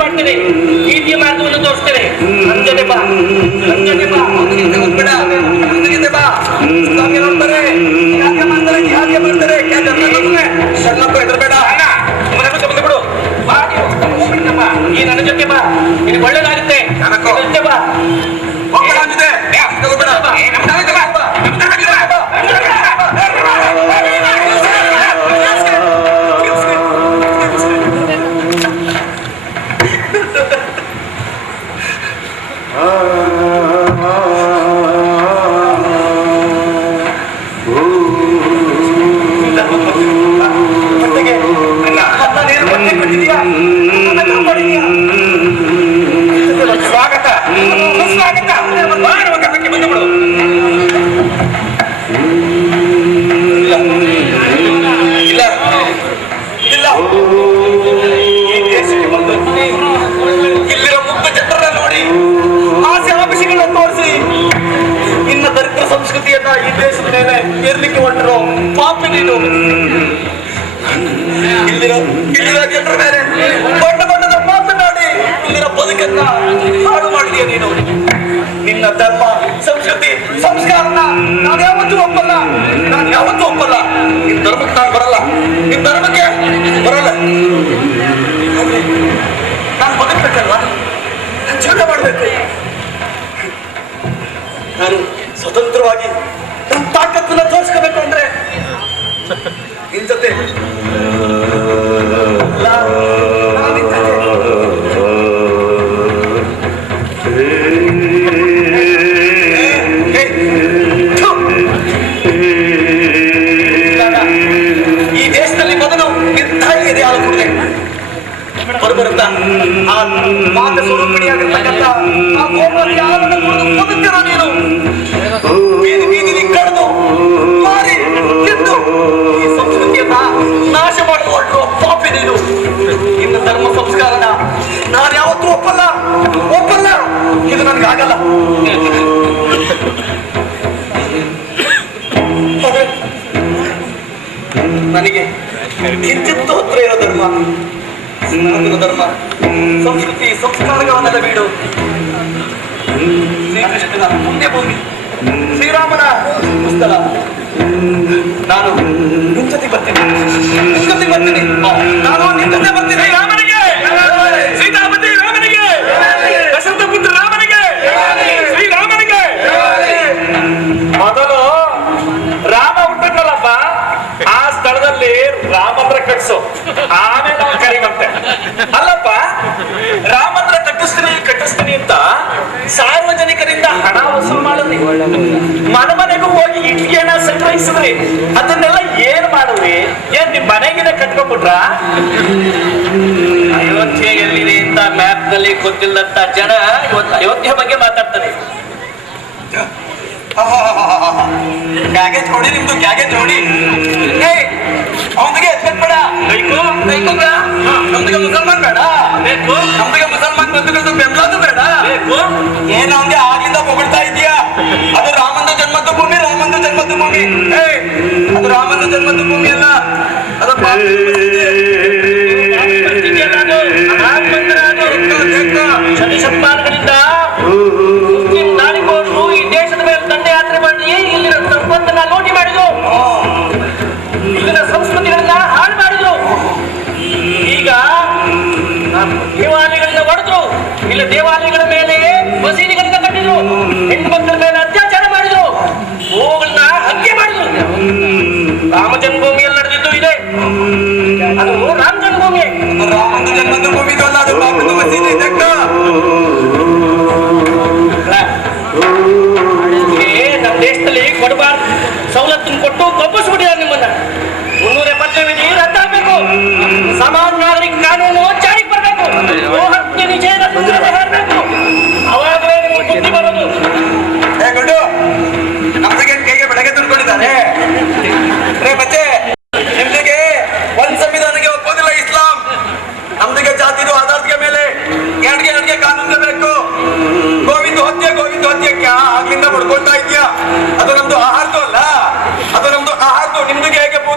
ಮಾಡ್ತೇನೆ, ನೀತಿಯ ಮಾರ್ಗವನ್ನು ತೋರಿಸ್ತೇನೆ. ನನ್ನ ಜೊತೆ ಬಾ, ನನ್ನ ಜೊತೆ ಬಾ. ಹೋಗ್ಬೇಡ, ಮುಂದೆ ಬಾ. ಹಾಗೆ ಮಾಡ್ತಾರೆ, ಹಾಗೆ ಮಾಡ್ತಾರೆ, ಹಾಗೆ ಮಾಡ್ತಾರೆ. ಸಣ್ಣಪ್ಪ ಹೆದರ್ಬೇಡ. ಬಂದು ಬಿಡು. ಬಾ ನೀವು, ಈ ನನ್ನ ಜೊತೆ ಬಾ, ನಿನಗೆ ಒಳ್ಳೇದಾಗುತ್ತೆ. ನನ್ನ ಜೊತೆ ಬಾ. ಹೋಗ್ಬೇಡ ಅಂತಿದೆ. ಹೋಗ್ಬೇಡ. ಸ್ವಾಗತ, ಸ್ವಾಗತ. ಬಂದುಬಿಡು. ಇಲ್ಲ ಇಲ್ಲ, ಈ ದೇಶಕ್ಕೆ ಬಂದು ಇಲ್ಲಿರೋ ಮುಕ್ತ ಜನರನ್ನ ನೋಡಿ ಆಸೆ ಆಮಿಷಗಳನ್ನ ತೋರಿಸಿ ಇನ್ನ ದರಿದ್ರ ಸಂಸ್ಕೃತಿಯನ್ನ ಈ ದೇಶದ ಮೇಲೆ ಏರ್ಲಿಕ್ಕೆ ಹೊರಟಿರೋ ಪಾಪಿ ನೀನು. ಇಲ್ಲಿರೋ ಜನರ ಮೇಲೆ ಬಣ್ಣ ಬಣ್ಣದ ಮಾತನಾಡಿ ಇಲ್ಲಿರೋ ಬದುಕನ್ನ ಹಾಳು ಮಾಡಿದೀಯ ನೀನು. ನಿನ್ನ ಧರ್ಮ, ಸಂಸ್ಕೃತಿ, ಸಂಸ್ಕಾರನ ನಾನು ಯಾವತ್ತೂ ಒಪ್ಪಲ್ಲ, ನಾನು ಯಾವತ್ತೂ ಒಪ್ಪಲ್ಲ. ನಿನ್ನ ಧರ್ಮಕ್ಕೆ ನಾನು ಬರಲ್ಲ, ನಿನ್ನ ಧರ್ಮಕ್ಕೆ ಬರಲ್ಲ. ನಾನು ಬದುಕಬೇಕಲ್ವಾ, ಜೀವನ ಮಾಡಬೇಕು. ನಾನು ಸ್ವತಂತ್ರವಾಗಿ ನನ್ನ ತಾಕತ್ತನ್ನ ತೋರಿಸ್ಕೋಬೇಕು ಅಂದ್ರೆ ನಿನ್ ಜೊತೆ ಈ ದೇಶದಲ್ಲಿ ಮೊದಲು ನಿರ್ಧಾರಿದೆ ಹಾಲು ಕುಡಿದೆ ಬರುತ್ತಾ ಆ ಮಾತ ಸ್ವರೂಪಿಣಿಯಾಗಿರ್ತಕ್ಕಂಥ ಆ ಗೋಮಾತೆಯ ಹಾಲನ್ನು ಕುಡಿದು ಬದುಕಿರೋ ನೀನು ಬೀದಿ ಬೀದಿಲಿ ಕಳೆದು ಮಾರಿ ತಿಂದು ಈ ಸಂಸ್ಕೃತಿಯನ್ನ ನಾಶ ಮಾಡಲು ಹೊರಟು ಪಾಪಿ ನೀನು. ಇನ್ನು ಧರ್ಮ ಸಂಸ್ಕಾರನ ನಾನು ಯಾವತ್ತೂ ಒಪ್ಪಲ್ಲ, ಒಪ್ಪಲ್ಲ. ಇದು ನನಗಾಗಲ್ಲ. ನನಗೆ ಕಿಂಚಿತ್ತು ಹತ್ರ ಇರೋ ಧರ್ಮ, ಸನಾತನ ಧರ್ಮ, ಸಂಸ್ಕೃತಿ, ಸಂಸ್ಕಾರಗಳನ್ನೆಲ್ಲ ಬಿಡು. ಶ್ರೀಕೃಷ್ಣನ ಪುಣ್ಯಭೂಮಿ, ಶ್ರೀರಾಮನ ಸ್ಥಳ. ನಾನು ನಿನ್ ಜೊತೆ ಬರ್ತೀನಿ, ನಿನ್ ಜೊತೆ ಬರ್ತೀನಿ, ನಾನು ನಿನ್ ಜೊತೆ ಬರ್ತೀನಿ. ರಾಮನಿಗೆ, ಸೀತಾಪತಿ ರಾಮನಿಗೆ, ದಶರಥ ಪುತ್ರ ರಾಮನಿಗೆ, ಶ್ರೀರಾಮನಿಗೆ. ಮೊದಲು ರಾಮ ಹುಟ್ಟಲ್ಲಪ್ಪ, ಆ ಸ್ಥಳದಲ್ಲಿ ರಾಮಂದ್ರ ಕಟ್ಸು, ಆಮೇಲೆ ನಾವು ಕರಿಮಂತೆ. ಅಲ್ಲಪ್ಪ, ರಾಮಂದ್ರ ಕಟ್ಟಿಸ್ತೀನಿ ಅಂತ ಸಾರ್ವಜನಿಕರಿಂದ ಹಣ ವಸೂಲು ಮಾಡಿದ್ರಿ, ಮನೆ ಮನೆಗೂ ಹೋಗಿ ಇಟ್ಗೆನ ಸಂಗ್ರಹಿಸಿದ್ರಿ. ಅದನ್ನೆಲ್ಲ ಏನ್ ಮಾಡಿದ್ರಿ? ಏನ್ ನಿಮ್ ಮನೆಗಿನ ಕಟ್ಕೊಂಡ್ಬಿಟ್ರ? ಅಯೋಧ್ಯೆ ಎಲ್ಲಿದೆ ಅಂತ ಮ್ಯಾಪ್ ನಲ್ಲಿ ಗೊತ್ತಿಲ್ಲದಂತ ಜನ ಇವತ್ತು ಅಯೋಧ್ಯೆ ಬಗ್ಗೆ ಮಾತಾಡ್ತಾರೆ. ಕ್ಯಾಗೆ ಜೋಡಿ ನಿಮ್ದು, ಕ್ಯಾಗೆ ಜೋಡಿ. ಅವನಿಗೆ ಬೇಡ, ನಮ್ದಿಗೆ ಮುಸಲ್ಮಾನ್ ಬೇಡ, ನಮ್ದಿಗೆ ಮುಸಲ್ಮಾನ್ ಬಂಧುಗಳದ್ದು ಬೆಂಬಲದ್ದು ಬೇಡ. ಏನ್ ಅವನಿಗೆ ಆಗಿಂದ ಹೊಗಳ್ತಾ ಇದೀಯಾ? ಅದು ರಾಮಂದು ಜನ್ಮದ ಭೂಮಿ, ರಾಮಂದು ಜನ್ಮದ ಭೂಮಿ. ಅದು ರಾಮಂದು ಜನ್ಮದ ಭೂಮಿ ಅಲ್ಲ, ಅದು ಸಂಪಾದಕರಿಂದ ಮುಸ್ಲಿಂ ದಾಳಿಕೋರರು ಈ ದೇಶದ ಮೇಲೆ ದಂಡಯಾತ್ರೆ ಮಾಡಿ ಇಲ್ಲಿನ ಸಂಪತ್ತನ್ನ ಲೂಟಿ ಮಾಡಿದ್ರು, ಇಲ್ಲಿನ ಸಂಸ್ಕೃತಿಗಳನ್ನ ಹಾಳು ಮಾಡಿದ್ರು. ಈಗ ದೇವಾಲಯಗಳನ್ನ ಒಡೆದ್ರು, ಇಲ್ಲ ದೇವಾಲಯಗಳ ಮೇಲೆ ಮಸೀದಿಗಳನ್ನ ಕಟ್ಟಿದ್ರು, ಹೆಣ್ಣು ಮಕ್ಕಳ ಮೇಲೆ ಅತ್ಯಾಚಾರ ಮಾಡಿದ್ರು, ಗೋವುಗಳನ್ನ ಹತ್ಯೆ ಮಾಡಿದ್ರು. ರಾಮ ಜನ್ಮಭೂಮಿಯಲ್ಲಿ ನಡೆದಿದ್ದು ಇದೆ, ಅದು ರಾಮ ಜನ್ಮಭೂಮಿ. ರಾಮಂದು ಜನ್ಮದ ಭೂಮಿ, ಅದು ಬಾಬುದು ಮಸೀದಿ.